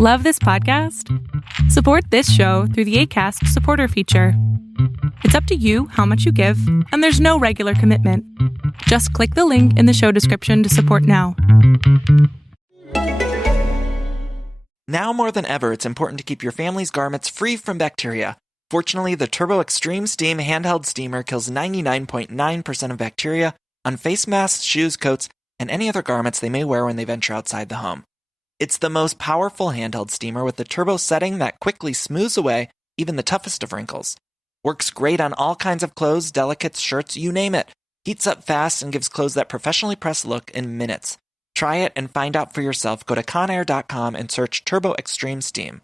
Love this podcast? Support this show through the Acast supporter feature. It's up to you how much you give, and there's no regular commitment. Just click the link in the show description to support now. Now more than ever, it's important to keep your family's garments free from bacteria. Fortunately, the Turbo Extreme Steam handheld steamer kills 99.9% of bacteria on face masks, shoes, coats, and any other garments they may wear when they venture outside the home. It's the most powerful handheld steamer with the turbo setting that quickly smooths away even the toughest of wrinkles. Works great on all kinds of clothes, delicates, shirts, you name it. Heats up fast and gives clothes that professionally pressed look in minutes. Try it and find out for yourself. Go to conair.com and search Turbo Extreme Steam.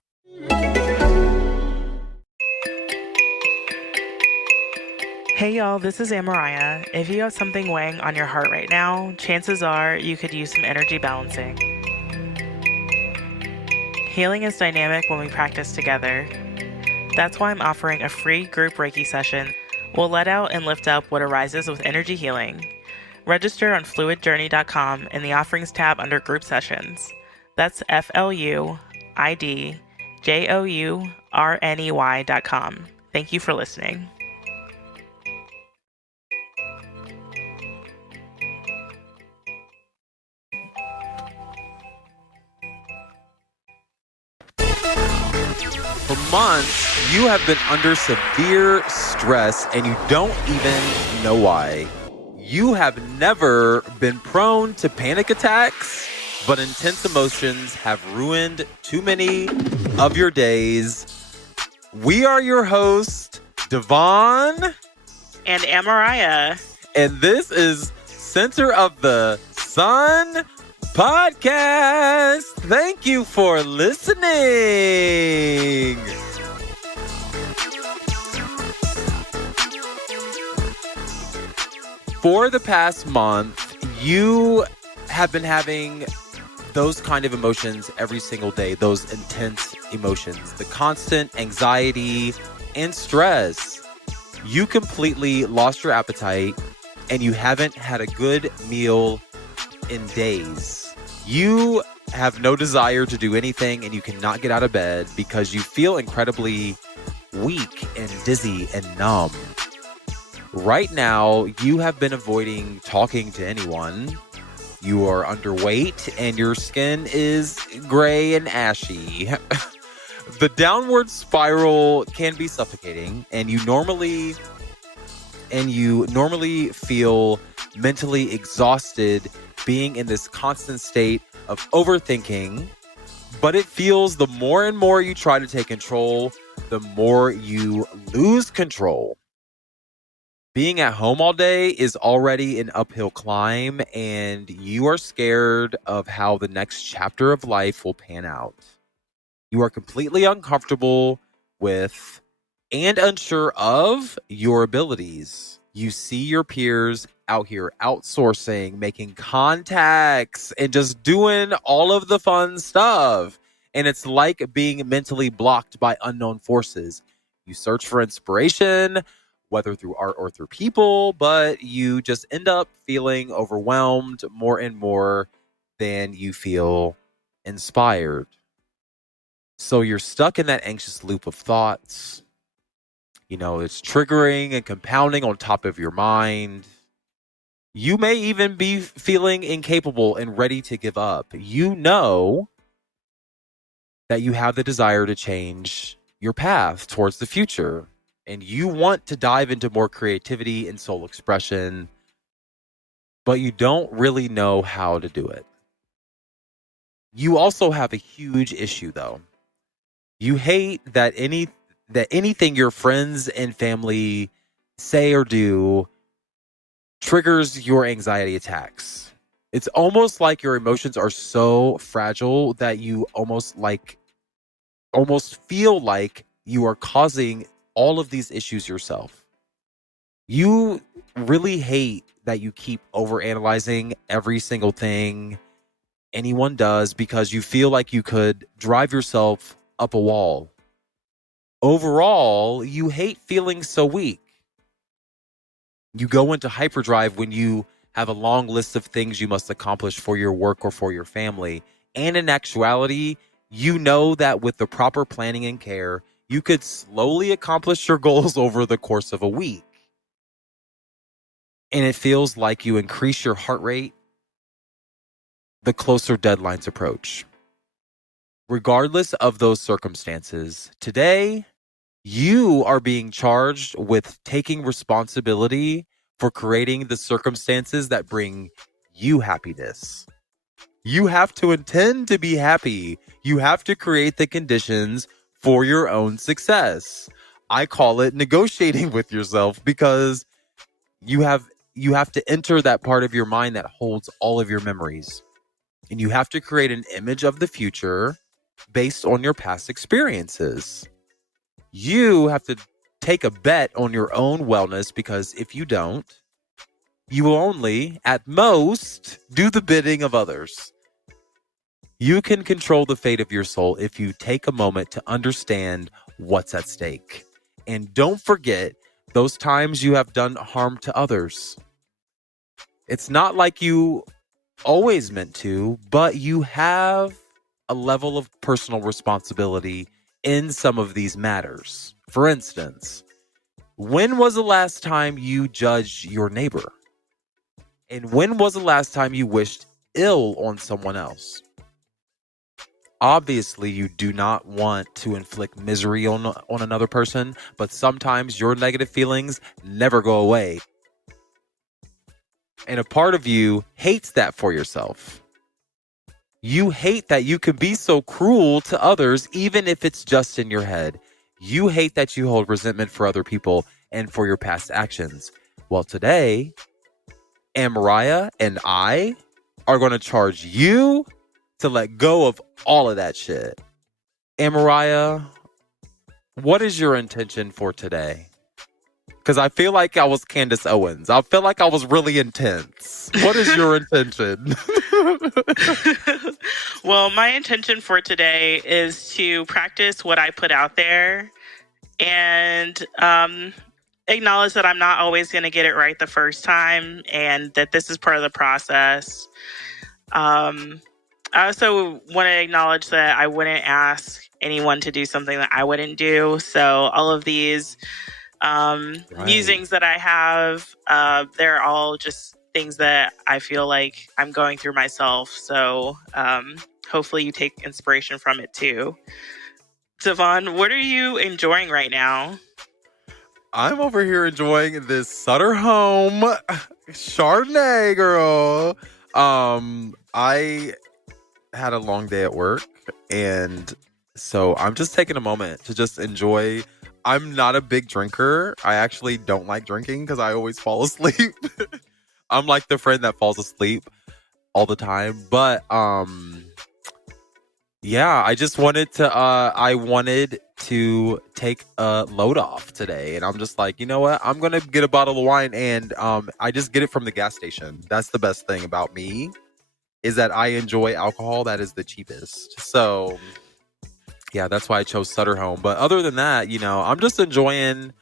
Hey y'all, this is AmariYah. If you have something weighing on your heart right now, chances are you could use some energy balancing. Healing is dynamic when we practice together. That's why I'm offering a free group Reiki session. We'll let out and lift up what arises with energy healing. Register on fluidjourney.com in the offerings tab under group sessions. That's FLUIDJOURNEY.com. Thank you for listening. For months, you have been under severe stress and you don't even know why. You have never been prone to panic attacks, but intense emotions have ruined too many of your days. We are your hosts, D'Vaughn And AmariYah. and this is Center of the Sun Podcast. Thank you for listening. For the past month, you have been having those kind of emotions every single day, those intense emotions, the constant anxiety and stress. You completely lost your appetite and you haven't had a good meal in days. You have no desire to do anything and you cannot get out of bed because you feel incredibly weak and dizzy and numb. Right now, you have been avoiding talking to anyone. You are underweight and your skin is gray and ashy. The downward spiral can be suffocating and you normally feel mentally exhausted being in this constant state of overthinking, but it feels the more and more you try to take control, the more you lose control. Being at home all day is already an uphill climb, and you are scared of how the next chapter of life will pan out. You are completely uncomfortable with and unsure of your abilities. You see your peers out here outsourcing, making contacts, and just doing all of the fun stuff. And it's like being mentally blocked by unknown forces. You search for inspiration, whether through art or through people, but you just end up feeling overwhelmed more and more than you feel inspired. So you're stuck in that anxious loop of thoughts. You know, it's triggering and compounding on top of your mind. You may even be feeling incapable and ready to give up. You know that you have the desire to change your path towards the future. And you want to dive into more creativity and soul expression, but you don't really know how to do it. You also have a huge issue, though. You hate that anything your friends and family say or do triggers your anxiety attacks. It's almost like your emotions are so fragile that you almost feel like you are causing all of these issues yourself. You really hate that you keep overanalyzing every single thing anyone does because you feel like you could drive yourself up a wall. Overall, you hate feeling so weak. You go into hyperdrive when you have a long list of things you must accomplish for your work or for your family. And in actuality, You know that with the proper planning and care, you could slowly accomplish your goals over the course of a week. And it feels like you increase your heart rate the closer deadlines approach. Regardless of those circumstances, today you are being charged with taking responsibility for creating the circumstances that bring you happiness. You have to intend to be happy. You have to create the conditions for your own success. I call it negotiating with yourself, because you have to enter that part of your mind that holds all of your memories. And you have to create an image of the future based on your past experiences. You have to take a bet on your own wellness, because if you don't, you will only, at most, do the bidding of others. You can control the fate of your soul if you take a moment to understand what's at stake. And don't forget those times you have done harm to others. It's not like you always meant to, but you have a level of personal responsibility in some of these matters. For instance, when was the last time you judged your neighbor? And when was the last time you wished ill on someone else? Obviously, you do not want to inflict misery on another person, but sometimes your negative feelings never go away. And a part of you hates that for yourself. You hate that you can be so cruel to others, even if it's just in your head. You hate that you hold resentment for other people and for your past actions. Well, today, AmariYah and I are going to charge you to let go of all of that shit. AmariYah, what is your intention for today? Because I feel like I was Candace Owens. I feel like I was really intense. What is your intention? Well, my intention for today is to practice what I put out there and acknowledge that I'm not always going to get it right the first time, and that this is part of the process. I also want to acknowledge that I wouldn't ask anyone to do something that I wouldn't do. So all of these musings that I have, they're all just things that I feel like I'm going through myself. So hopefully you take inspiration from it too. D'Vaughn, what are you enjoying right now? I'm over here enjoying this Sutter Home Chardonnay, girl. I had a long day at work, and so I'm just taking a moment to just enjoy. I'm not a big drinker. I actually don't like drinking because I always fall asleep. I'm like the friend that falls asleep all the time. But yeah, I just wanted to take a load off today, and I'm just like, you know what? I'm gonna get a bottle of wine, and I just get it from the gas station. That's the best thing about me, is that I enjoy alcohol that is the cheapest. So yeah, that's why I chose Sutter Home. But other than that, you know, I'm just enjoying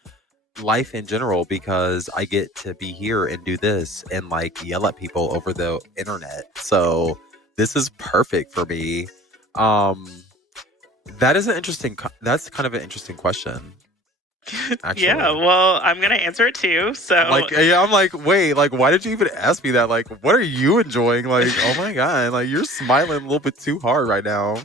life in general, because I get to be here and do this and like yell at people over the internet. So this is perfect for me. That's kind of an interesting question. Actually. Yeah, well, I'm going to answer it too. So I'm like, wait, like, why did you even ask me that? Like, what are you enjoying? Like, oh my God, like you're smiling a little bit too hard right now.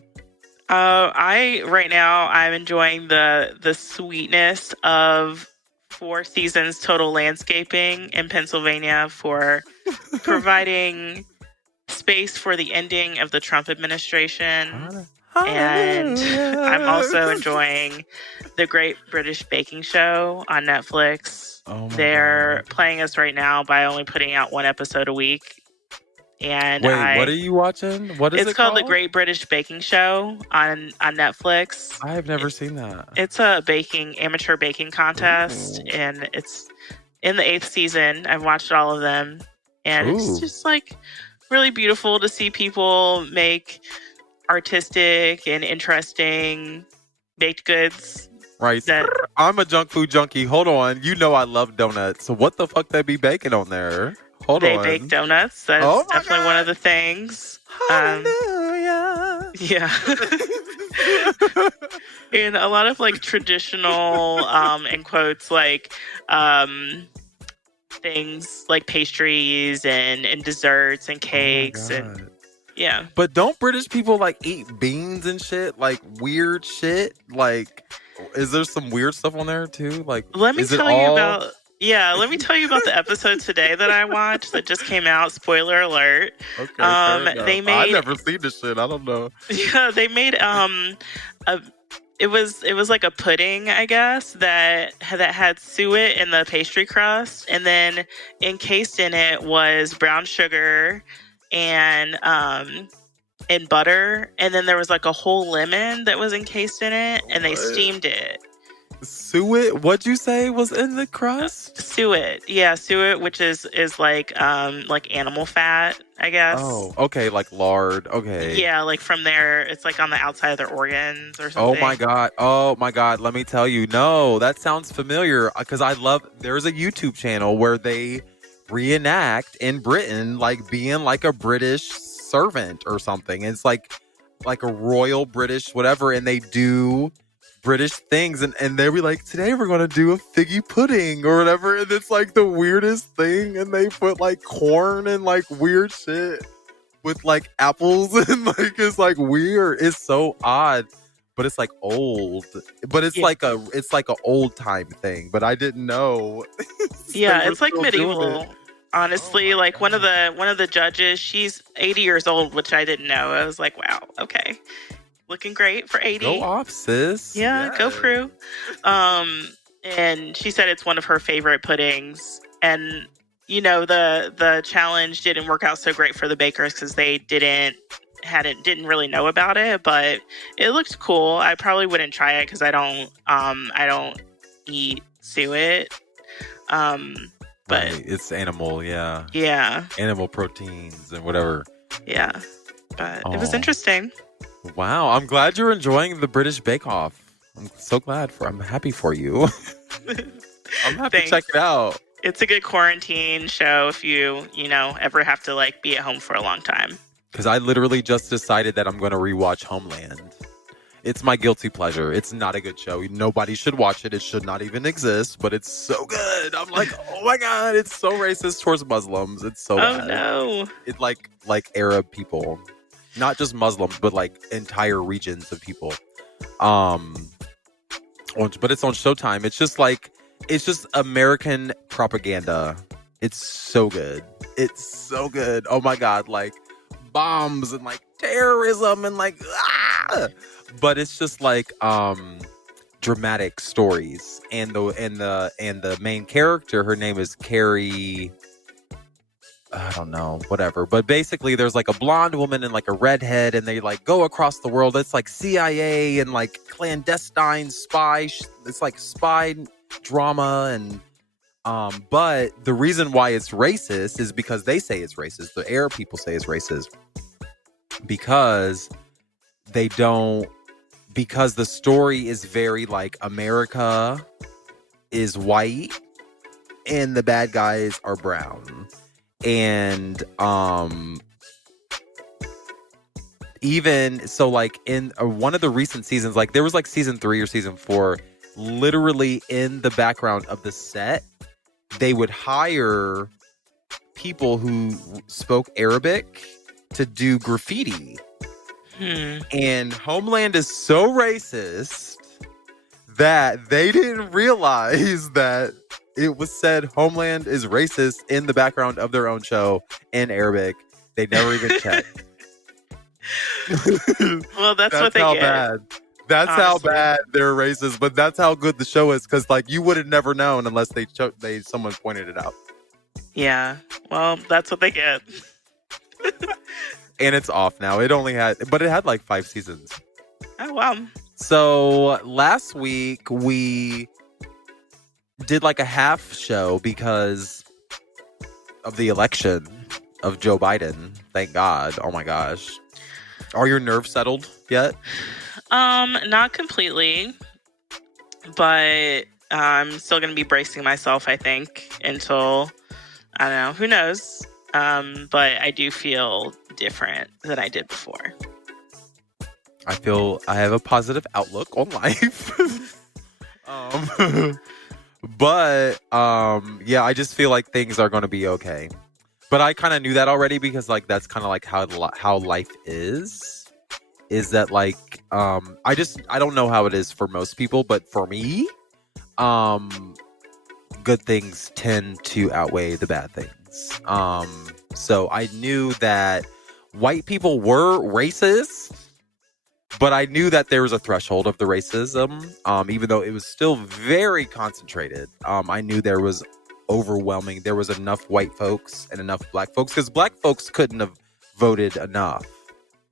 I'm enjoying the sweetness of 4 Seasons Total Landscaping in Pennsylvania for providing space for the ending of the Trump administration. And I'm also enjoying the Great British Baking Show on Netflix. They're playing us right now by only putting out 1 episode a week. And wait, what are you watching? What is it called? It's called The Great British Baking Show on Netflix. I have never seen that. It's a amateur baking contest. Ooh. And it's in the 8th season. I've watched all of them. And It's just like really beautiful to see people make artistic and interesting baked goods. Right. I'm a junk food junkie. Hold on. You know I love donuts. So what the fuck they be baking on there? They bake donuts. That's definitely one of the things. Hallelujah. Yeah. in a lot of like traditional, in quotes, like things like pastries and desserts and cakes and yeah. But don't British people like eat beans and shit? Like weird shit? Like, is there some weird stuff on there too? Like, let me is it tell all... you about the episode today that I watched that just came out. Spoiler alert. Okay, fair enough. They made I've never seen this shit. I don't know. Yeah, they made it was like a pudding, I guess, that had suet in the pastry crust, and then encased in it was brown sugar and butter, and then there was like a whole lemon that was encased in it, and they steamed it. Suet? What'd you say was in the crust? Suet, yeah, suet, which is like animal fat, I guess. Oh, okay, like lard. Okay. Yeah, like from their, it's like on the outside of their organs or something. Oh my god. Let me tell you. No, that sounds familiar because there's a YouTube channel where they reenact in Britain, like being like a British servant or something. It's like a royal British whatever, and they do British things, and they'll be like, today we're gonna do a figgy pudding or whatever, and it's like the weirdest thing, and they put like corn and like weird shit with like apples and like it's like weird. It's so odd, but it's like old, but it's like a old time thing, but I didn't know. Yeah, it's like medieval. Honestly, like one of the judges, she's 80 years old, which I didn't know. I was like, wow, okay. Looking great for 80. Go off, sis. Yeah, go Prue. And she said it's one of her favorite puddings. And, you know, the challenge didn't work out so great for the bakers because they didn't really know about it, but it looked cool. I probably wouldn't try it because I don't eat suet. But right. It's animal, yeah. Yeah. Animal proteins and whatever. Yeah. But it was interesting. Wow, I'm glad you're enjoying the British Bake Off. I'm so glad I'm happy for you. I'm happy to check it out. It's a good quarantine show if you ever have to like be at home for a long time. Because I literally just decided that I'm going to rewatch Homeland. It's my guilty pleasure. It's not a good show. Nobody should watch it. It should not even exist, but it's so good. I'm like, oh my God, it's so racist towards Muslims. It's so bad. Oh no. It's like Arab people. Not just Muslims, but like entire regions of people. But it's on Showtime. It's just American propaganda. It's so good. It's so good. Oh my God, like bombs and like terrorism and like but it's just like dramatic stories. And the main character, her name is Carrie, I don't know, whatever. But basically there's like a blonde woman and like a redhead, and they like go across the world. It's like CIA and like clandestine spy. It's like spy drama. And but the reason why it's racist is because they say it's racist. The Arab people say it's racist because because the story is very like America is white and the bad guys are brown. And even so, like in one of the recent seasons, like there was like season 3 or season 4, literally in the background of the set, they would hire people who spoke Arabic to do graffiti. And Homeland is so racist that they didn't realize that it was said Homeland is racist in the background of their own show in Arabic. They never even checked. Well, that's what they how get. Bad. That's honestly how bad they're racist, but that's how good the show is, because like you would have never known unless someone pointed it out. Yeah, well, that's what they get. And it's off now. It had like 5 seasons. Oh wow! So last week we did like a half show because of the election of Joe Biden. Thank God. Oh my gosh. Are your nerves settled yet? Not completely, but I'm still going to be bracing myself, I think, until, I don't know, who knows? But I do feel different than I did before. I feel I have a positive outlook on life. um, but yeah, I just feel like things are going to be okay. But I kind of knew that already because like that's kind of like how life is that like I don't know how it is for most people, but for me, good things tend to outweigh the bad things. So I knew that white people were racist, but I knew that there was a threshold of the racism, even though it was still very concentrated. I knew there was enough white folks and enough black folks, because black folks couldn't have voted enough.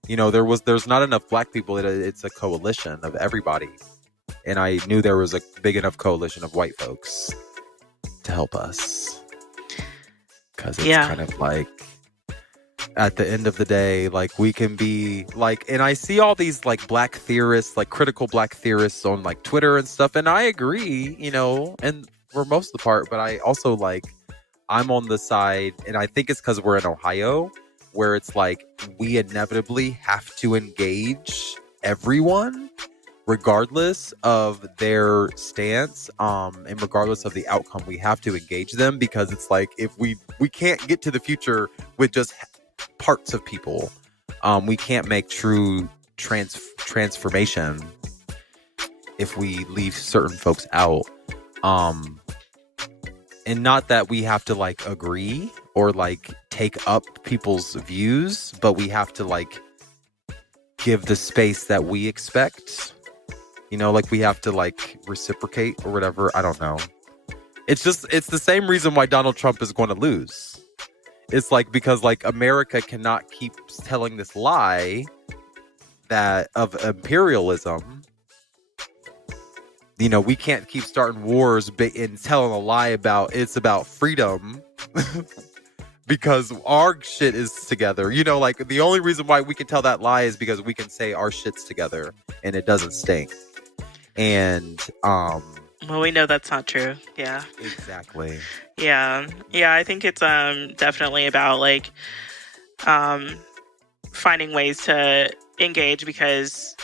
You know, there's not enough black people. It's a coalition of everybody. And I knew there was a big enough coalition of white folks to help us. Because it's kind of like, at the end of the day, like we can be like, and I see all these like black theorists, like critical black theorists on like Twitter and stuff. And I agree, you know, and for most of the part, but I also like, I'm on the side, and I think it's because we're in Ohio, where it's like we inevitably have to engage everyone regardless of their stance, and regardless of the outcome. We have to engage them, because it's like if we can't get to the future with just parts of people, we can't make true transformation if we leave certain folks out. And not that we have to like agree or like take up people's views, but we have to like give the space that we expect. You know, like we have to like reciprocate or whatever. I don't know. It's the same reason why Donald Trump is going to lose. It's like, because like America cannot keep telling this lie that of imperialism. You know, we can't keep starting wars and telling a lie about it's about freedom because our shit is together. You know, like the only reason why we can tell that lie is because we can say our shit's together and it doesn't stink. And well, we know that's not true. Yeah. Exactly. Yeah. I think it's definitely about like finding ways to engage, because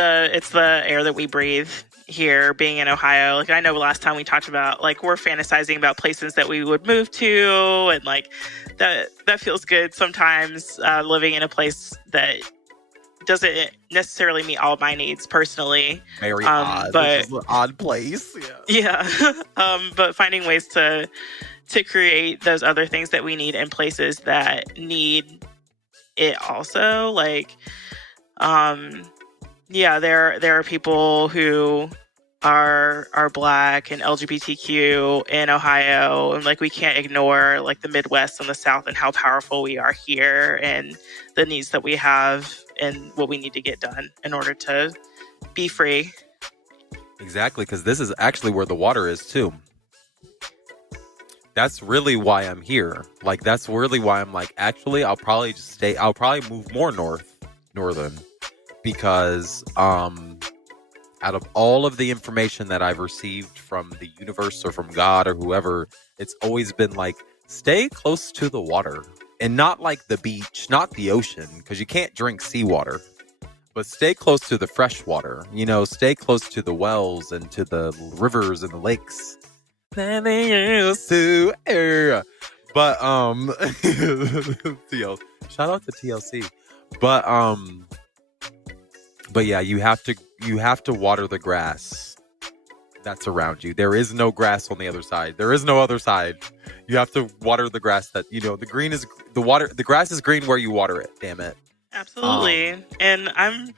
it's the air that we breathe here, being in Ohio. Like, I know last time we talked about like we're fantasizing about places that we would move to, and like that feels good sometimes, living in a place that doesn't necessarily meet all of my needs personally. Very odd, but it's an odd place. Yeah. But finding ways to create those other things that we need in places that need it also. Like, yeah, there are people who are Black and LGBTQ in Ohio, and like we can't ignore like the Midwest and the South and how powerful we are here, and the needs that we have and what we need to get done in order to be free. Exactly, because this is actually where the water is too. That's really why I'm here. Like, that's really why I'm like, actually, I'll probably just stay. I'll probably move more northern, because out of all of the information that I've received from the universe or from God or whoever, it's always been like, stay close to the water, and not like the beach, not the ocean, because you can't drink seawater, but stay close to the fresh water. You know, stay close to the wells and to the rivers and the lakes. Than they used to. But TLC. Shout out to TLC. But yeah, you have to water the grass that's around you. There is no grass on the other side. There is no other side. You have to water the grass that, you know, the grass is green where you water it. Damn it. Absolutely. And I'm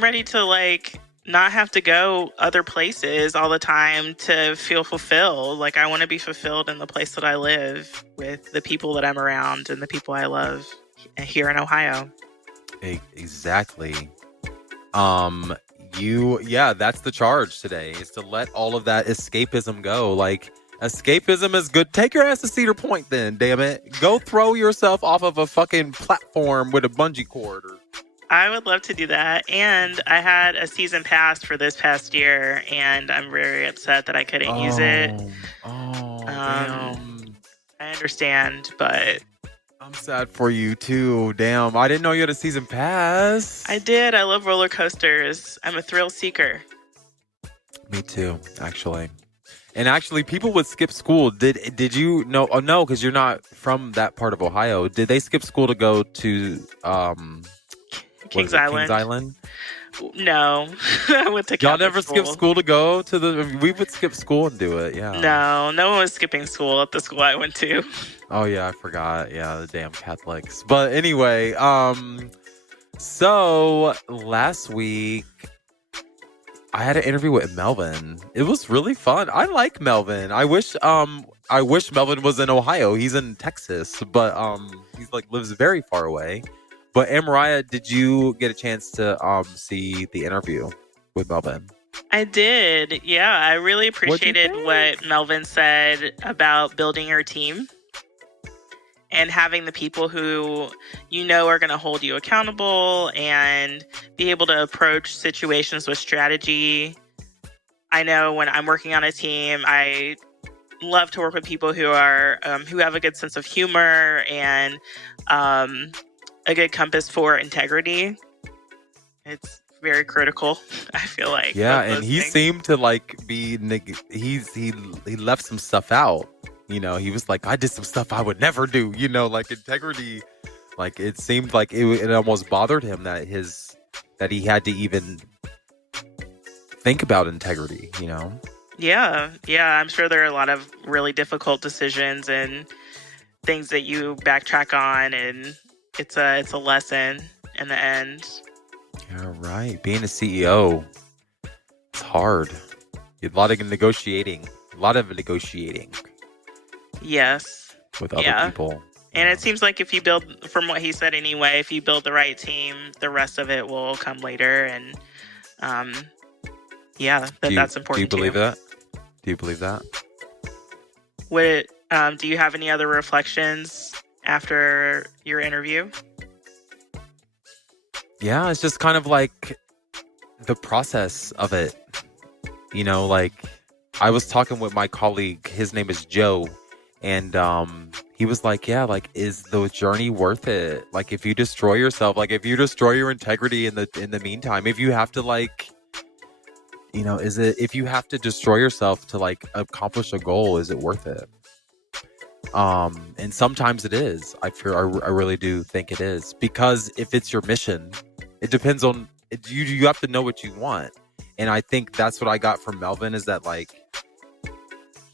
ready to like not have to go other places all the time to feel fulfilled. Like, I want to be fulfilled in the place that I live, with the people that I'm around and the people I love here in Ohio. Exactly. That's the charge today, is to let all of that escapism go. Like, escapism is good. Take your ass to Cedar Point then, damn it. Go throw yourself off of a fucking platform with a bungee cord. I would love to do that. And I had a season pass for this past year, and I'm very upset that I couldn't use it. Damn. I understand, but I'm sad for you too. Damn, I didn't know you had a season pass. I did. I love roller coasters. I'm a thrill seeker. Me too, actually. And actually, people would skip school. Did you know? Oh no, because you're not from that part of Ohio. Did they skip school to go to Kings Island. Kings Island? No, I went to Y'all Catholic never skipped school to go to the. We would skip school and do it. Yeah. No one was skipping school at the school I went to. Oh yeah, I forgot. Yeah, the damn Catholics. But anyway, so last week I had an interview with Melvin. It was really fun. I like Melvin. I wish Melvin was in Ohio. He's in Texas, but he's like lives very far away. But AmariYah, did you get a chance to see the interview with Melvin? I did. Yeah, I really appreciated what Melvin said about building your team and having the people who you know are going to hold you accountable and be able to approach situations with strategy. I know when I'm working on a team, I love to work with people who are who have a good sense of humor and a good compass for integrity. It's very critical, I feel like. Yeah, and he seemed to like be he left some stuff out. You know, he was like, I did some stuff I would never do. You know, like integrity. Like it seemed like it almost bothered him that he had to even think about integrity. You know. Yeah. I'm sure there are a lot of really difficult decisions and things that you backtrack on, and it's a lesson in the end. Yeah, right. Being a CEO, it's hard. A lot of negotiating. Yes. With other people. And it seems like if you build, from what he said anyway, if you build the right team, the rest of it will come later. And that's important. Do you believe that? Do you believe that? Do you have any other reflections after your interview? Yeah, it's just kind of like the process of it. You know, like I was talking with my colleague, his name is Joe, and he was like, yeah, like, is the journey worth it? Like, if you destroy yourself, like if you destroy your integrity in the meantime, if you have to like, you know, if you have to destroy yourself to like accomplish a goal, is it worth it? And sometimes it is. I really do think it is, because if it's your mission, it depends on you have to know what you want. And I think that's what I got from Melvin, is that like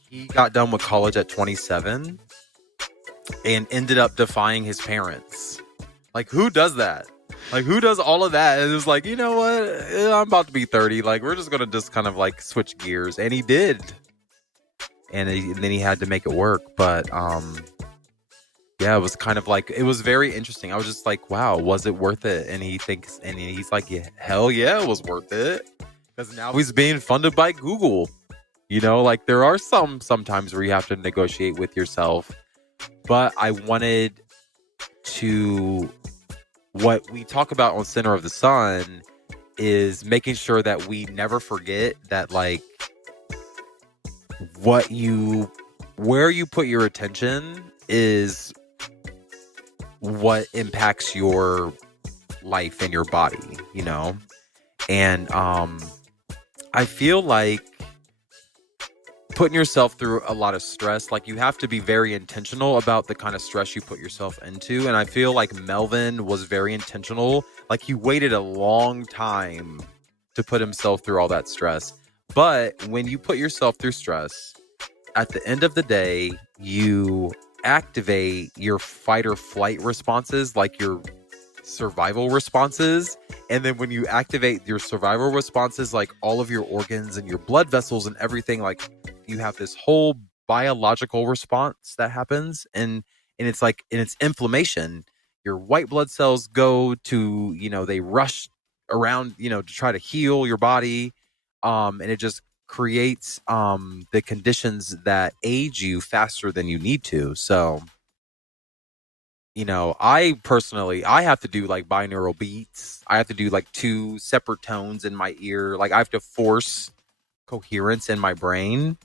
he got done with college at 27 and ended up defying his parents. Like, who does that? Like, who does all of that? And it's like, you know what? I'm about to be 30. Like, we're just gonna just kind of like switch gears, and he did. And then he had to make it work. But yeah, it was kind of like, it was very interesting. I was just like, wow, was it worth it? And he's like, yeah, hell yeah, it was worth it. Because now he's being funded by Google. You know, like there are sometimes where you have to negotiate with yourself. But I wanted to, what we talk about on Center of the Sun is making sure that we never forget that like where you put your attention is what impacts your life and your body, you know? And I feel like putting yourself through a lot of stress, like you have to be very intentional about the kind of stress you put yourself into. And I feel like Melvin was very intentional. Like he waited a long time to put himself through all that stress. But when you put yourself through stress, at the end of the day, you activate your fight or flight responses, like your survival responses. And then when you activate your survival responses, like all of your organs and your blood vessels and everything, like you have this whole biological response that happens. And it's like, and it's inflammation. Your white blood cells go to, you know, they rush around, you know, to try to heal your body. And it just creates the conditions that age you faster than you need to. So, you know, I have to do like binaural beats. I have to do like 2 separate tones in my ear. Like I have to force coherence in my brain.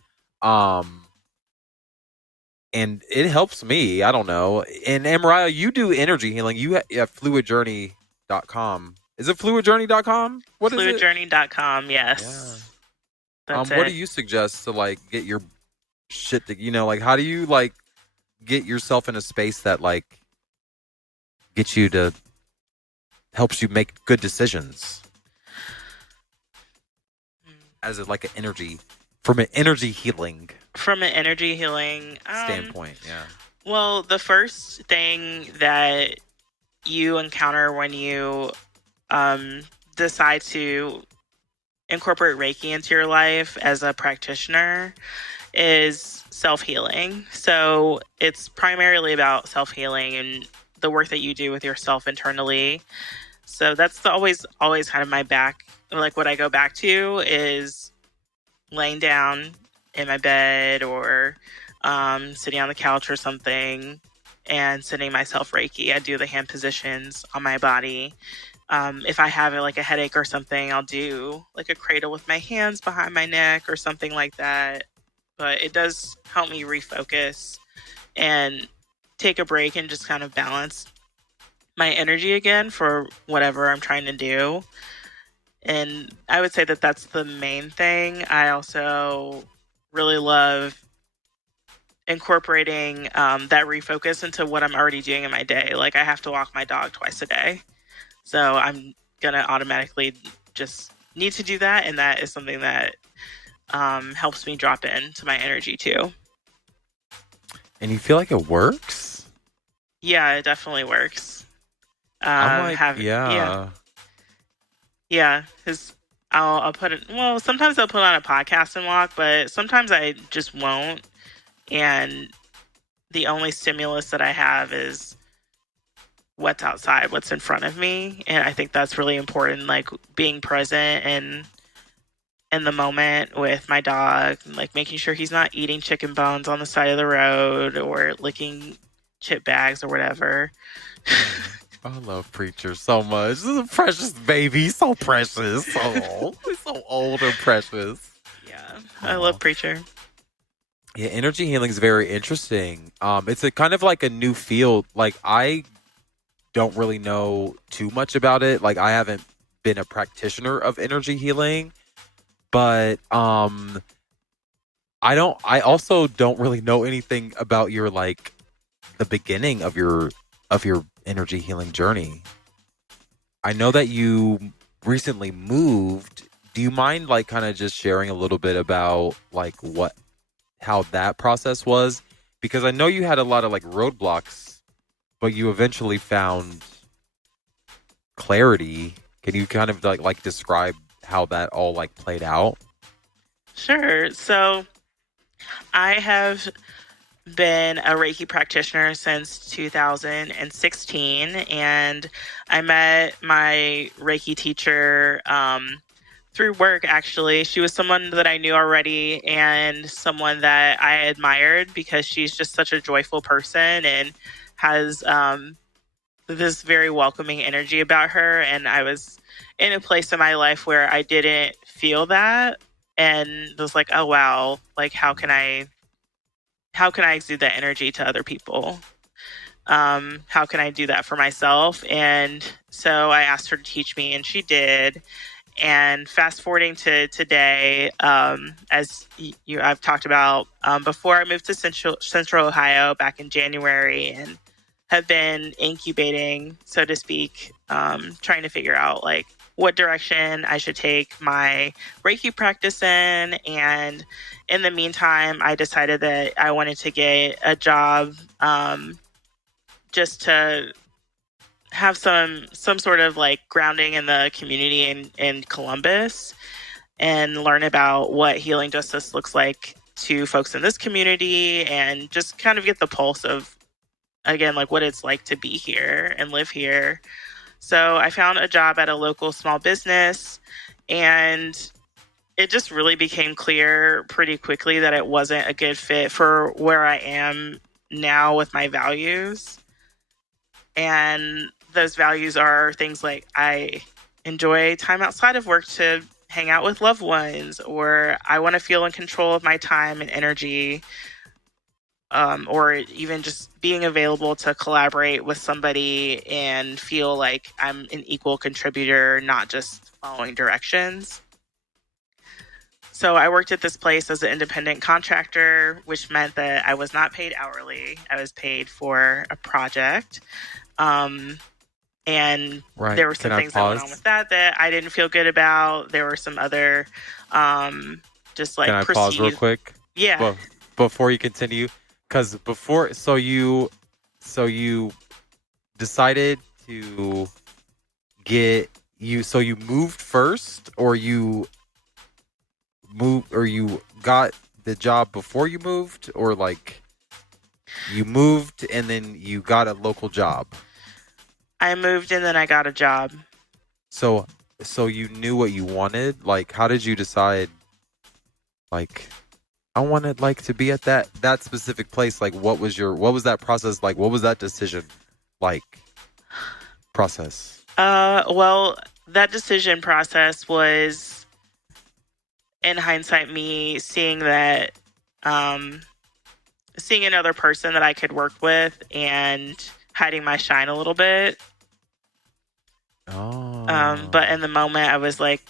and it helps me. I don't know. And AmariYah, you do energy healing. You have fluidjourney.com. Is it fluidjourney.com? What is it? Fluidjourney.com, Yeah. yes. That's What it. do you suggest to like get your shit to, like how do you like get yourself in a space that like gets you to helps you make good decisions as a, like an energy from an energy healing standpoint? Yeah. Well, the first thing that you encounter when you decide to incorporate Reiki into your life as a practitioner is self-healing. So it's primarily about self-healing and the work that you do with yourself internally. So that's always kind of my back. Like what I go back to is laying down in my bed or sitting on the couch or something and sending myself Reiki. I do the hand positions on my body. If I have like a headache or something, I'll do like a cradle with my hands behind my neck or something like that. But it does help me refocus and take a break and just kind of balance my energy again for whatever I'm trying to do. And I would say that that's the main thing. I also really love incorporating that refocus into what I'm already doing in my day. Like I have to walk my dog twice a day. So I'm going to automatically just need to do that. And that is something that helps me drop into my energy too. And you feel like it works? Yeah, it definitely works. I'm like, yeah. Because I'll put it, well, sometimes I'll put on a podcast and walk, but sometimes I just won't. And the only stimulus that I have is what's outside, what's in front of me. And I think that's really important, like being present and in the moment with my dog, like making sure he's not eating chicken bones on the side of the road or licking chip bags or whatever. I love Preacher so much. This is a precious baby. So precious. So old and precious. Yeah, I love Preacher. Yeah, energy healing is very interesting. It's a kind of like a new field. Like I don't really know too much about it. Like I haven't been a practitioner of energy healing, but I also don't really know anything about your like the beginning of your energy healing journey. I know that you recently moved. Do you mind like kind of just sharing a little bit about like how that process was? Because I know you had a lot of like roadblocks, but you eventually found clarity. Can you kind of like describe how that all like played out? Sure. So I have been a Reiki practitioner since 2016, and I met my Reiki teacher through work, actually. She was someone that I knew already and someone that I admired because she's just such a joyful person and has this very welcoming energy about her. And I was in a place in my life where I didn't feel that and was like, oh, wow, like how can I exude that energy to other people? How can I do that for myself? And so I asked her to teach me, and she did. And fast forwarding to today, as I've talked about before, I moved to Central Ohio back in January and have been incubating, so to speak, trying to figure out like what direction I should take my Reiki practice in. And in the meantime, I decided that I wanted to get a job just to have some sort of like grounding in the community in Columbus and learn about what healing justice looks like to folks in this community and just kind of get the pulse of, again, like what it's like to be here and live here. So I found a job at a local small business, and it just really became clear pretty quickly that it wasn't a good fit for where I am now with my values. And those values are things like I enjoy time outside of work to hang out with loved ones, or I want to feel in control of my time and energy. or even just being available to collaborate with somebody and feel like I'm an equal contributor, not just following directions. So I worked at this place as an independent contractor, which meant that I was not paid hourly. I was paid for a project. And there were some things that went on with that I didn't feel good about. There were some other just like Can I pause real quick? Yeah. Well, before you continue, because so you decided to so you moved first, or you got the job before you moved, or like you moved and then you got a local job? I moved and then I got a job. So you knew what you wanted? Like, how did you decide, like, I wanted like to be at that specific place? Like, what was that process like? What was that decision like process? Well, that decision process was, in hindsight, me seeing that, seeing another person that I could work with and hiding my shine a little bit. But in the moment I was like,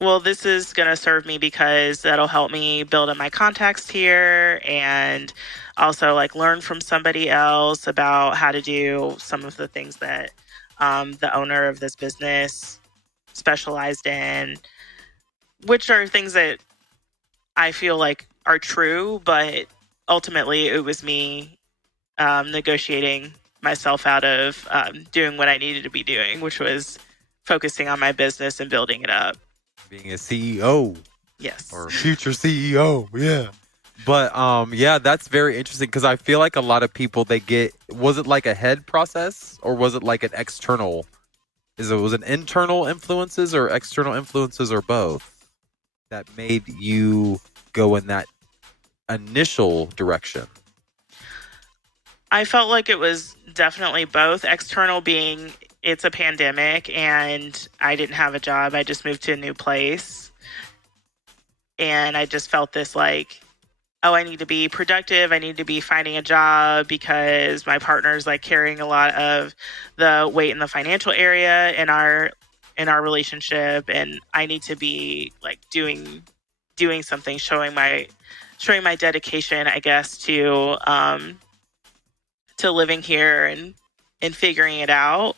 well, this is going to serve me because that'll help me build up my contacts here and also like learn from somebody else about how to do some of the things that the owner of this business specialized in, which are things that I feel like are true, but ultimately it was me negotiating myself out of doing what I needed to be doing, which was focusing on my business and building it up. Being a CEO. Yes. Or a future CEO. Yeah. But yeah, that's very interesting, because I feel like a lot of people, was it like a head process, or was it like an external? Was it internal influences or external influences, or both, that made you go in that initial direction? I felt like it was definitely both. External being, it's a pandemic and I didn't have a job. I just moved to a new place. And I just felt this like, oh, I need to be productive. I need to be finding a job because my partner's like carrying a lot of the weight in the financial area in our relationship. And I need to be like doing something, showing my dedication, I guess, to living here and figuring it out.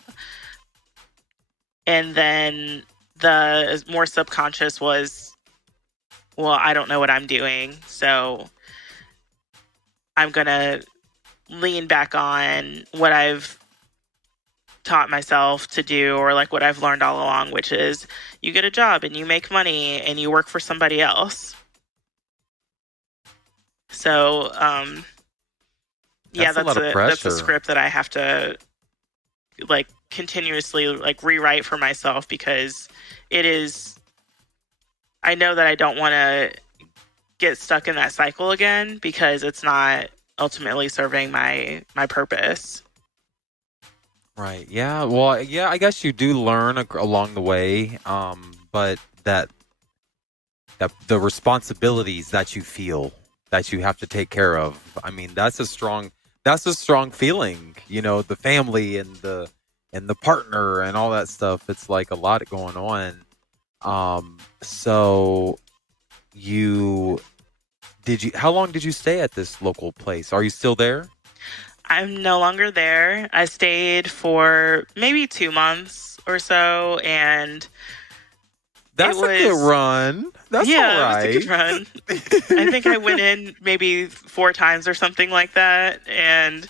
And then the more subconscious was, well, I don't know what I'm doing, so I'm going to lean back on what I've taught myself to do, or like what I've learned all along, which is you get a job and you make money and you work for somebody else. So, that's a script that I have to like continuously like rewrite for myself, because I know that I don't want to get stuck in that cycle again, because it's not ultimately serving my purpose. Right. Yeah. Well, yeah, I guess you do learn along the way. But that the responsibilities that you feel that you have to take care of, I mean, that's a strong feeling, the family and the partner and all that stuff. It's like a lot going on. So how long did you stay at this local place? Are you still there? I'm no longer there. I stayed for maybe 2 months or so, and that's a good run. That's all right. It was a good run. I think I went in maybe 4 times or something like that, and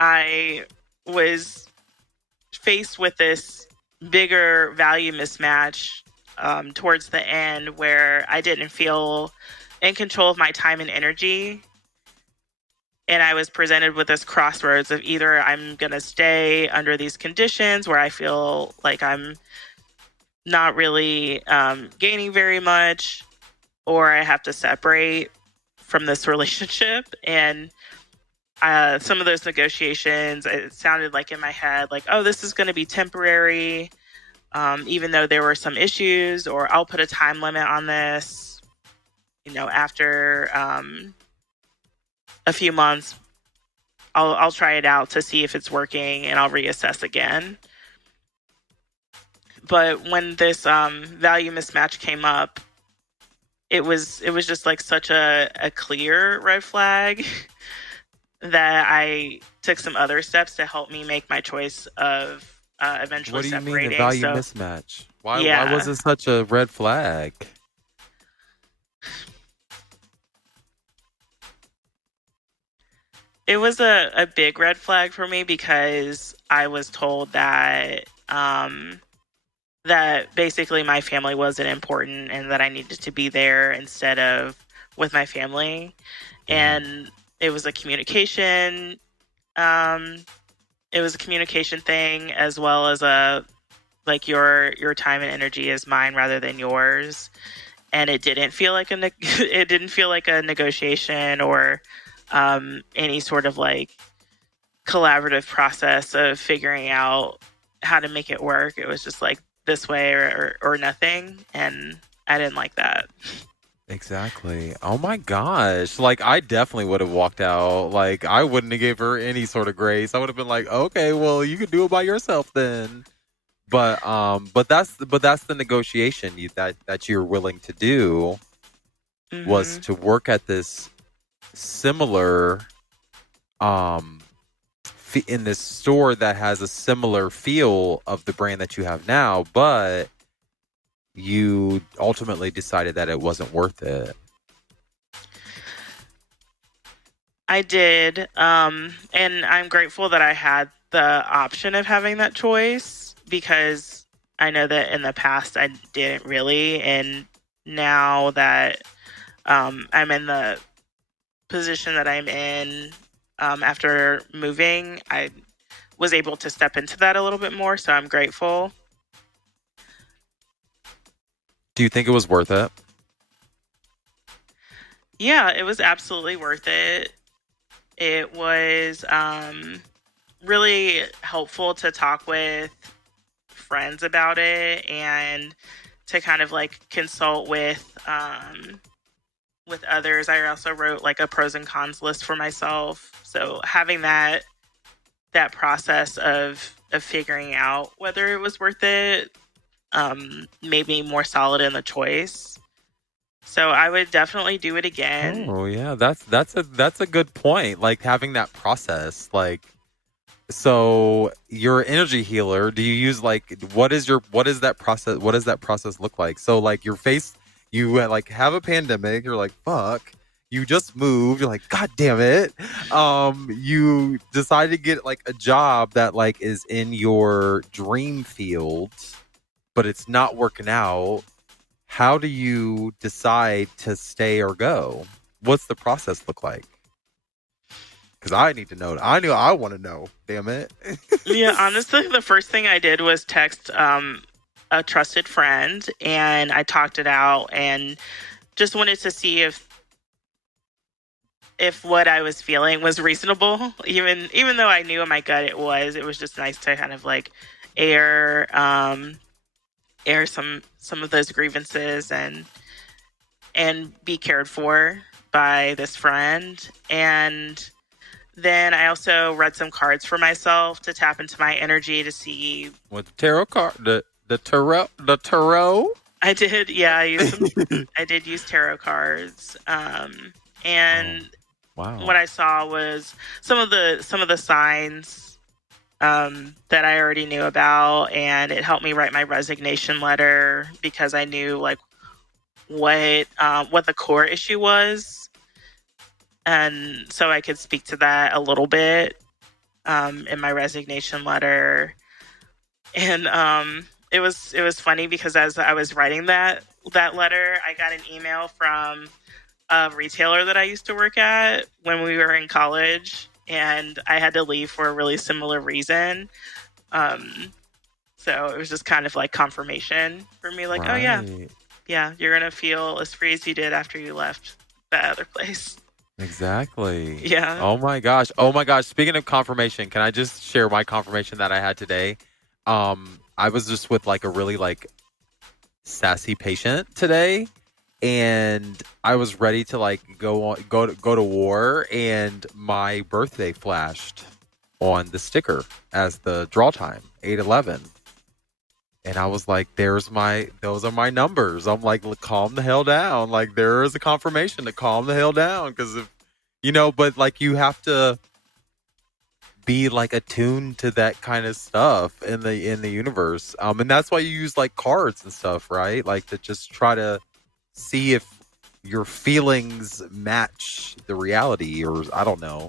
I was faced with this bigger value mismatch towards the end, where I didn't feel in control of my time and energy. And I was presented with this crossroads of either I'm going to stay under these conditions where I feel like I'm not really gaining very much, or I have to separate from this relationship. And some of those negotiations, it sounded like in my head, like, oh, this is going to be temporary, even though there were some issues, or I'll put a time limit on this, after a few months, I'll try it out to see if it's working, and I'll reassess again. But when this value mismatch came up, it was just like such a clear red flag that I took some other steps to help me make my choice of eventually separating. What do you mean a value mismatch? Why was it such a red flag? It was a big red flag for me because I was told that that basically my family wasn't important and that I needed to be there instead of with my family. And it was a communication thing, as well as like your time and energy is mine rather than yours. And it didn't feel like a negotiation or any sort of like collaborative process of figuring out how to make it work. It was just like this way or nothing, and I didn't like that. Exactly. Oh my gosh. Like, I definitely would have walked out. Like, I wouldn't have gave her any sort of grace. I would have been like, okay, well, you can do it by yourself then. But that's the negotiation that you're willing to do, was to work at this similar in this store that has a similar feel of the brand that you have now, but you ultimately decided that it wasn't worth it. I did, and I'm grateful that I had the option of having that choice, because I know that in the past I didn't really, and now that I'm in the position that I'm in after moving, I was able to step into that a little bit more, so I'm grateful. Do you think it was worth it? Yeah, it was absolutely worth it. It was really helpful to talk with friends about it and to kind of like consult with others. I also wrote like a pros and cons list for myself. So having that process of figuring out whether it was worth it made me more solid in the choice. So I would definitely do it again. Oh yeah, that's a good point. Like, having that process. Like, so you're an energy healer. Do you use like what is that process? What does that process look like? So like you like have a pandemic. You're like, fuck. You just moved. You're like, God damn it. You decide to get like a job that like is in your dream field, but it's not working out. How do you decide to stay or go? What's the process look like? Because I need to know. I want to know. Damn it. Yeah, honestly, the first thing I did was text a trusted friend, and I talked it out and just wanted to see if what I was feeling was reasonable. Even though I knew in my gut it was just nice to kind of like air some of those grievances and be cared for by this friend. And then I also read some cards for myself to tap into my energy to see with the tarot card, the tarot. I did, yeah. I did use tarot cards, and wow. What I saw was some of the signs that I already knew about, and it helped me write my resignation letter because I knew like what the core issue was, and so I could speak to that a little bit in my resignation letter. And it was funny because as I was writing that letter, I got an email from a retailer that I used to work at when we were in college, and I had to leave for a really similar reason. So it was just kind of like confirmation for me, like, right. Oh yeah, you're gonna feel as free as you did after you left that other place. Exactly. Yeah. Oh my gosh. Speaking of confirmation, can I just share my confirmation that I had today? I was just with like a really like sassy patient today, and I was ready to like go to war, and my birthday flashed on the sticker as the draw time, 8/11. And I was like, those are my numbers. I'm like, calm the hell down. Like, there is a confirmation to calm the hell down. Because if, but like you have to be like attuned to that kind of stuff in the universe. And that's why you use like cards and stuff, right? Like to just try to see if your feelings match the reality, or I don't know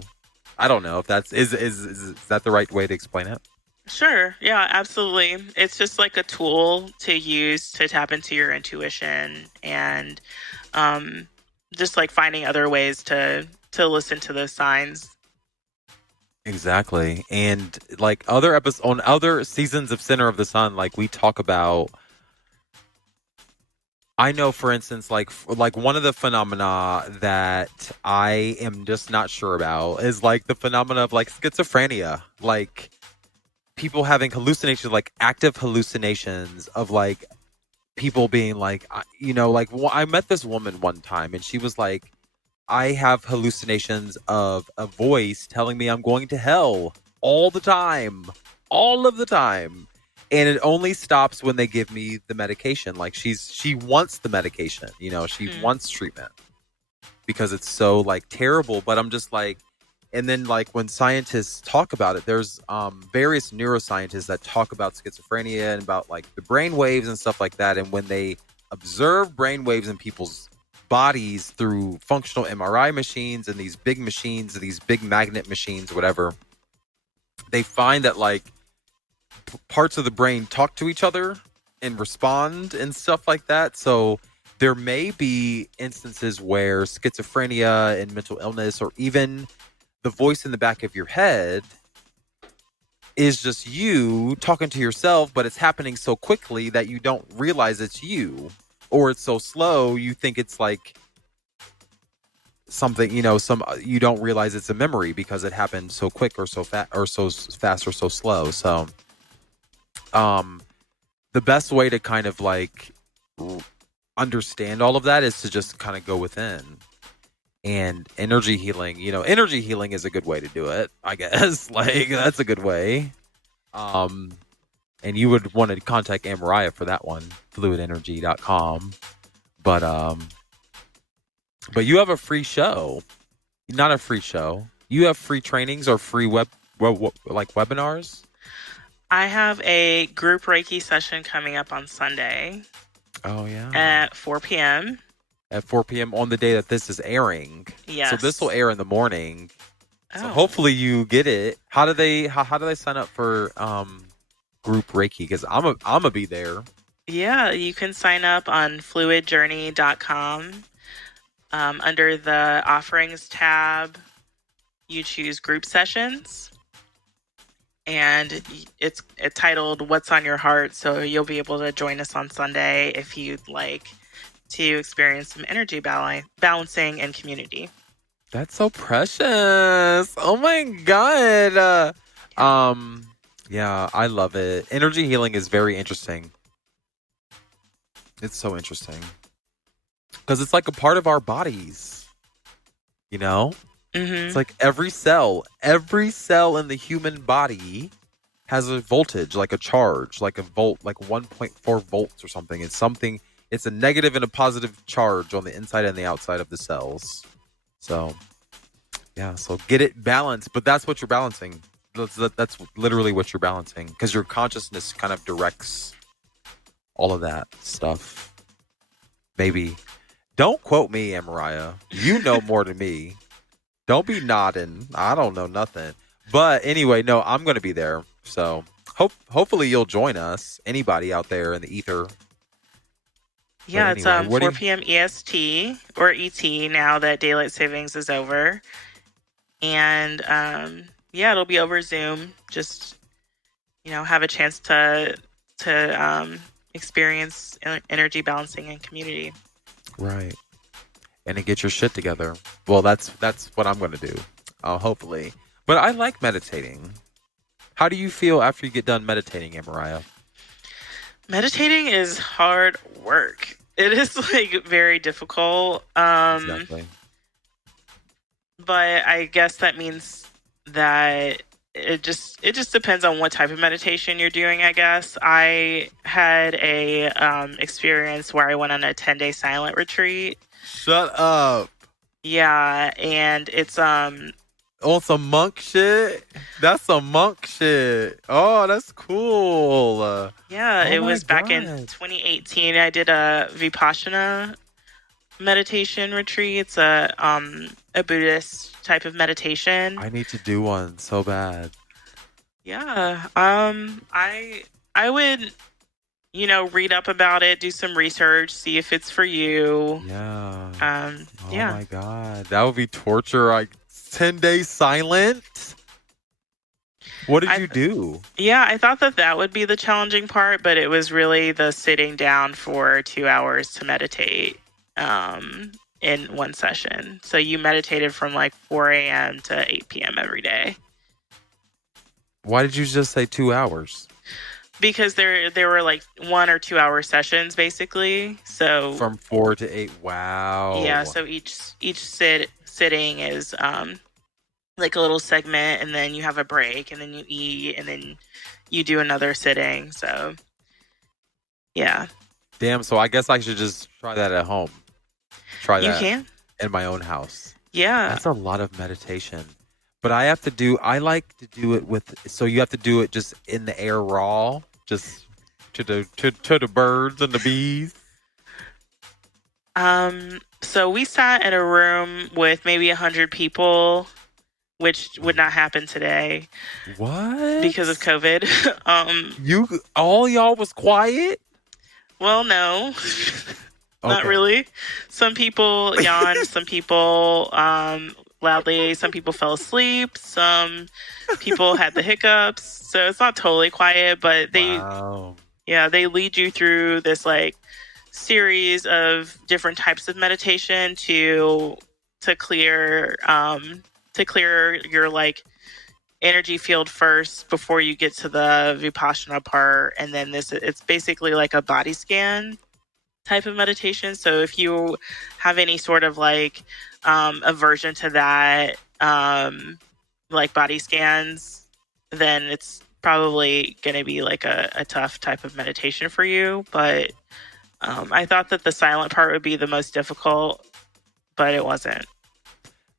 if that's is that the right way to explain it? Sure. Yeah, absolutely. It's just like a tool to use to tap into your intuition, and just like finding other ways to listen to those signs. Exactly. And like on other seasons of Center of the Sun, like we talk about, I know, for instance, like one of the phenomena that I am just not sure about is like the phenomena of like schizophrenia, like people having hallucinations, like active hallucinations of like people being like, like I met this woman one time and she was like, I have hallucinations of a voice telling me I'm going to hell all the time, all of the time. And it only stops when they give me the medication. Like she wants the medication, she wants treatment because it's so like terrible. But I'm just like, and then like when scientists talk about it, there's various neuroscientists that talk about schizophrenia and about like the brain waves and stuff like that. And when they observe brain waves in people's bodies through functional MRI machines and these big machines, these big magnet machines, whatever, they find that like parts of the brain talk to each other and respond and stuff like that. So there may be instances where schizophrenia and mental illness, or even the voice in the back of your head, is just you talking to yourself, but it's happening so quickly that you don't realize it's you, or it's so slow you think it's like something, you don't realize it's a memory because it happened so quick or so fast or so fast or so slow. So the best way to kind of like understand all of that is to just kind of go within. And energy healing, energy healing is a good way to do it, I guess. Like, that's a good way. And you would want to contact AmariYah for that one, fluidenergy.com. But you have a free show. Not a free show. You have free trainings or free webinars? I have a group Reiki session coming up on Sunday. Oh, yeah. At 4 p.m. At 4 p.m. on the day that this is airing. Yes. So this will air in the morning. Oh. So hopefully you get it. How do they sign up for group Reiki? Because I'm gonna be there. Yeah, you can sign up on fluidjourney.com. Under the offerings tab, you choose group sessions, and it's titled "What's on Your Heart." So you'll be able to join us on Sunday if you'd like to experience some energy balancing and community. That's so precious. Oh my God. Yeah, I love it. Energy healing is very interesting. It's so interesting. Because it's like a part of our bodies. It's like every cell in the human body has a voltage, like a charge, like a volt, like 1.4 volts or something. It's a negative and a positive charge on the inside and the outside of the cells. So, yeah, so get it balanced. But that's what you're balancing. That's literally what you're balancing, because your consciousness kind of directs all of that stuff. Maybe. Don't quote me, AmariYah. You know more than me. Don't be nodding. I don't know nothing. But anyway, no, I'm going to be there. So hopefully you'll join us. Anybody out there in the ether. Yeah, anyway, it's 4 p.m. EST or ET now that daylight savings is over. And it'll be over Zoom. Just, have a chance to experience energy balancing and community. Right. And to get your shit together. Well, that's what I'm going to do. Hopefully. But I like meditating. How do you feel after you get done meditating, AmariYah? Meditating is hard work. It is like very difficult. Exactly. But I guess that means that it just depends on what type of meditation you're doing, I guess. I had a experience where I went on a 10-day silent retreat. Shut up. Yeah, and it's On some monk shit? That's some monk shit. Oh, that's cool. yeah, Oh it my was back in God. 2018. I did a Vipassana meditation retreat. It's a Buddhist type of meditation. I need to do one so bad. Yeah. I would, read up about it, do some research, see if it's for you. Yeah. Oh Yeah. my God. That would be torture. Like 10 days silent? What did you do? Yeah, I thought that would be the challenging part, but it was really the sitting down for 2 hours to meditate in one session. So you meditated from like 4 a.m. to 8 p.m. every day. Why did you just say 2 hours? Because there were like 1 or 2 hour sessions basically. So From 4 to 8. Wow. yeah, so each sitting is like a little segment, and then you have a break, and then you eat, and then you do another sitting. So yeah. Damn, so I guess I should just try that at home. Try You that can. in my own house. Yeah. That's a lot of meditation. But I like to do it so you have to do it just in the air raw, just to the birds and the bees. So we sat in a room with maybe 100 people, which would not happen today. What? Because of COVID. All y'all was quiet? Well, no. Not Okay. really. Some people yawned, some people loudly, some people fell asleep, some people had the hiccups. So it's not totally quiet, but Wow. they lead you through this like series of different types of meditation to clear your like energy field first before you get to the Vipassana part. And then it's basically like a body scan type of meditation. So if you have any sort of like aversion to that, like body scans, then it's probably going to be like a tough type of meditation for you. But I thought that the silent part would be the most difficult, but it wasn't.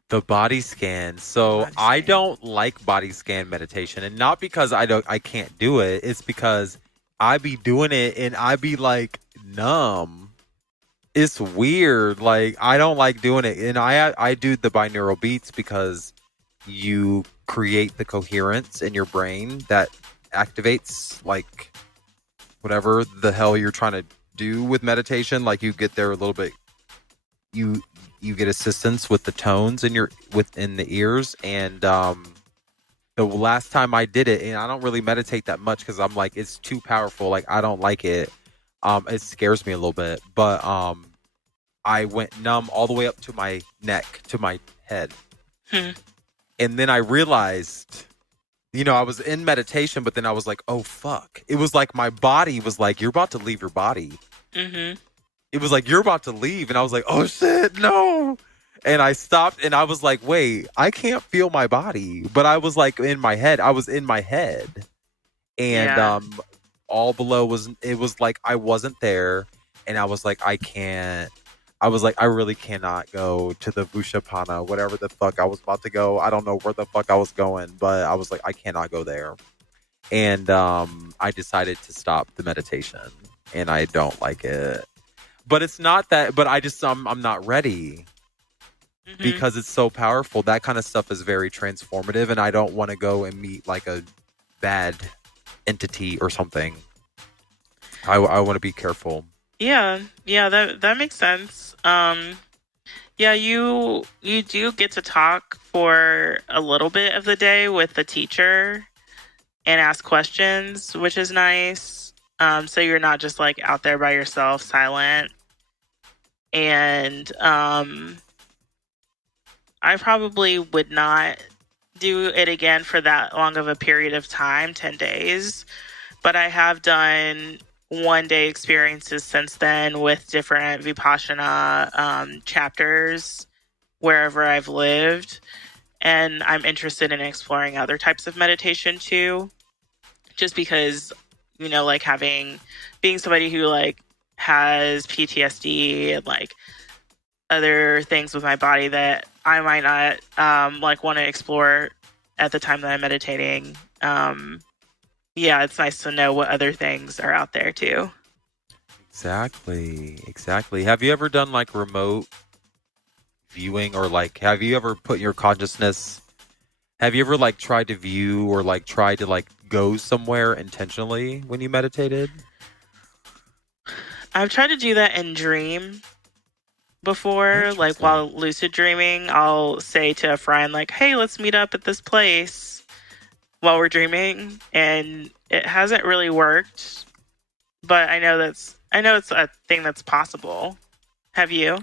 The body scan. So I don't like body scan meditation, and not because I can't do it. It's because I be doing it and I be like numb. It's weird. Like I don't like doing it, and I do the binaural beats because you create the coherence in your brain that activates like whatever the hell you're trying to do with meditation. Like you get there a little bit. You get assistance with the tones within the ears. And the last time I did it, and I don't really meditate that much because I'm like, it's too powerful. Like I don't like it. It scares me a little bit. But I went numb all the way up to my neck, to my head. And then I realized, I was in meditation, but then I was like, oh fuck. It was like my body was like, you're about to leave your body. Mm-hmm. It was like, you're about to leave. And I was like, oh shit, no. And I stopped and I was like, wait, I can't feel my body. But I was like in my head. I was in my head. And all below it was like I wasn't there. And I was like, I really cannot go to the Vushapana, whatever the fuck I was about to go. I don't know where the fuck I was going, but I was like, I cannot go there. And I decided to stop the meditation. And I don't like it. But it's not that, but I'm not ready because it's so powerful. That kind of stuff is very transformative, and I don't want to go and meet like a bad entity or something. I want to be careful. Yeah, that makes sense. Yeah, you do get to talk for a little bit of the day with the teacher and ask questions, which is nice. So you're not just like out there by yourself, silent. And I probably would not do it again for that long of a period of time, 10 days. But I have done one-day experiences since then with different Vipassana chapters wherever I've lived. And I'm interested in exploring other types of meditation too, just because, like being somebody who like has PTSD and like other things with my body that I might not like want to explore at the time that I'm meditating. Yeah, it's nice to know what other things are out there too. Exactly. Have you ever done like remote viewing, or like have you ever put your consciousness, have you ever like tried to view or like tried to like go somewhere intentionally when you meditated? I've tried to do that in dream before, like while lucid dreaming. I'll say to a friend like, hey, let's meet up at this place while we're dreaming, and it hasn't really worked, but I know it's a thing that's possible. Have you?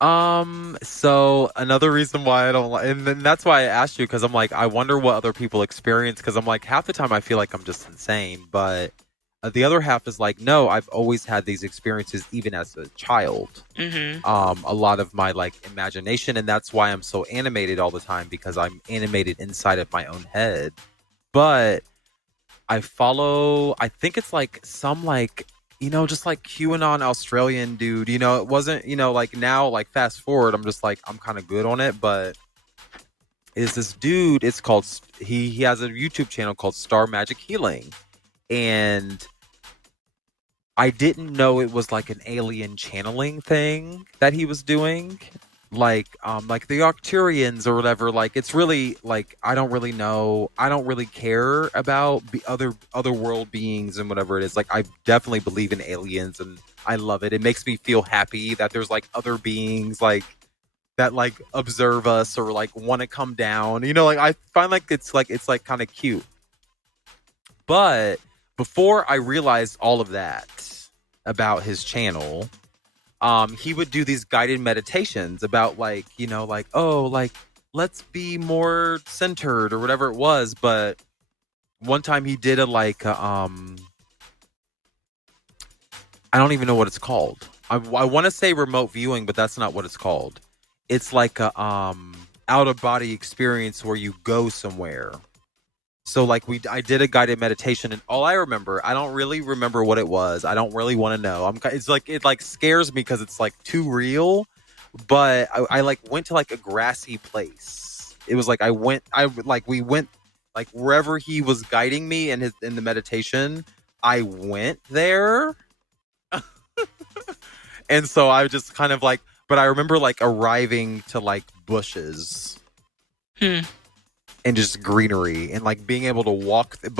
So another reason why I don't like, and then that's why I asked you, because I'm like, I wonder what other people experience, because I'm like, half the time I feel like I'm just insane, but the other half is like, no, I've always had these experiences even as a child. Mm-hmm. A lot of my like imagination, and that's why I'm so animated all the time, because I'm animated inside of my own head. But I think it's like some like, just like QAnon Australian dude, it wasn't, like now, like fast forward, I'm just like, I'm kind of good on it, but is this dude, it's called, he has a YouTube channel called Star Magic Healing. And I didn't know it was like an alien channeling thing that he was doing. Like the Arcturians or whatever. Like, it's really like, I don't really know. I don't really care about other world beings and whatever it is. Like, I definitely believe in aliens and I love it. It makes me feel happy that there's like other beings like that like observe us or like want to come down. Like I find like it's like kind of cute. But before I realized all of that about his channel, he would do these guided meditations about like, like, oh, like, let's be more centered or whatever it was. But one time he did I don't even know what it's called. I want to say remote viewing, but that's not what it's called. It's like a out of body experience where you go somewhere. So like I did a guided meditation, and all I remember, I don't really remember what it was. I don't really want to know. It's like, it like scares me because it's like too real. But I like went to like a grassy place. It was like we went like wherever he was guiding me in the meditation. I went there, and so I just kind of like. But I remember like arriving to like bushes. And just greenery and like being able to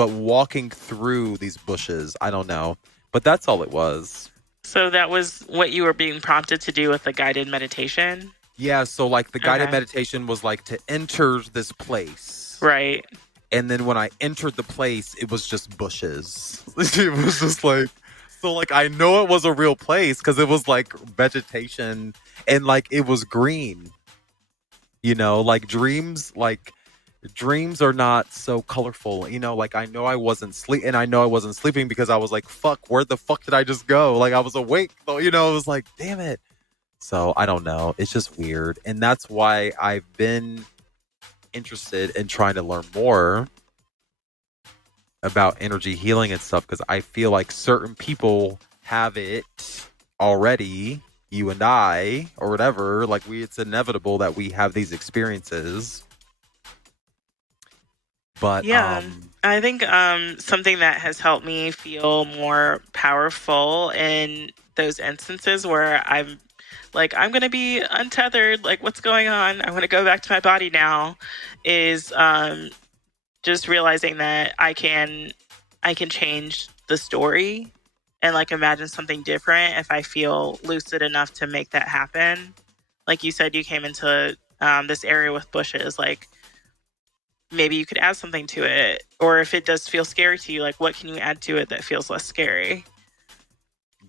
walking through these bushes. I don't know, but that's all it was. So that was what you were being prompted to do with the guided meditation? Yeah. So like the guided meditation was like to enter this place. Right. And then when I entered the place, it was just bushes. It was just like, so like, I know it was a real place because it was like vegetation and like it was green, like dreams are not so colorful, like I know I wasn't sleeping because I was like, fuck, where the fuck did I just go? Like I was awake though, it was like, damn it. So I don't know. It's just weird. And that's why I've been interested in trying to learn more about energy healing and stuff, because I feel like certain people have it already, you and I, or whatever. Like it's inevitable that we have these experiences. But yeah, I think something that has helped me feel more powerful in those instances where I'm like, I'm going to be untethered, like what's going on? I want to go back to my body now, is just realizing that I can change the story and like imagine something different if I feel lucid enough to make that happen. Like you said, you came into this area with bushes, like maybe you could add something to it. Or if it does feel scary to you, like what can you add to it that feels less scary?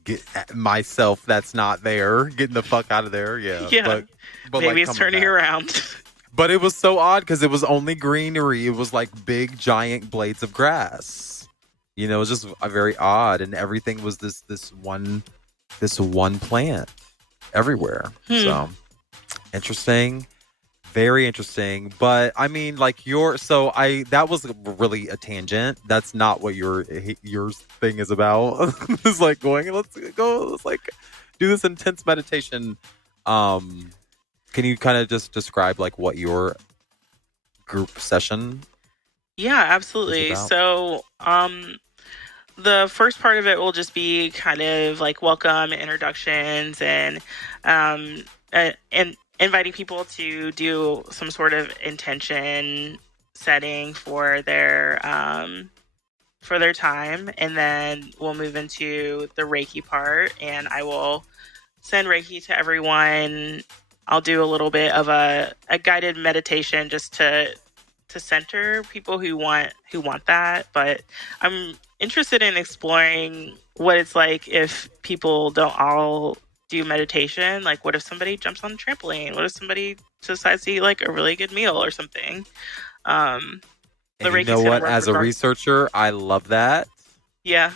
Get myself that's not there, getting the fuck out of there. Yeah. But maybe like it's turning back around. But it was so odd because it was only greenery. It was like big giant blades of grass. You know, it was just very odd, and everything was this one plant everywhere. So interesting, very interesting. But I mean, like that was really a tangent. That's not what your thing is about. It's like let's like do this intense meditation. Can you kind of just describe like what your group session? Yeah, absolutely. So, the first part of it will just be kind of like welcome, introductions, and inviting people to do some sort of intention setting for their time, and then we'll move into the Reiki part, and I will send Reiki to everyone. I'll do a little bit of a guided meditation just to center people who want that, but I'm interested in exploring what it's like if people don't all do meditation. Like, what if somebody jumps on a trampoline? What if somebody decides to eat like a really good meal or something? And you know what? As a researcher, I love that. Yeah.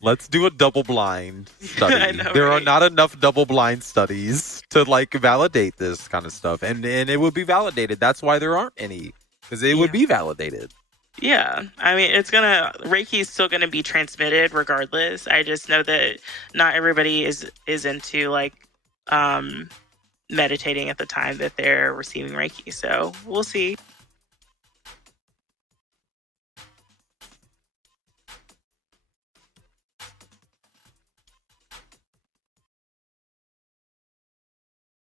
Let's do a double blind study. I know, there right? are not enough double blind studies to like validate this kind of stuff, and it would be validated. That's why there aren't any, because it would be validated. Yeah, I mean, Reiki is still gonna be transmitted regardless. I just know that not everybody is into like meditating at the time that they're receiving Reiki. So we'll see.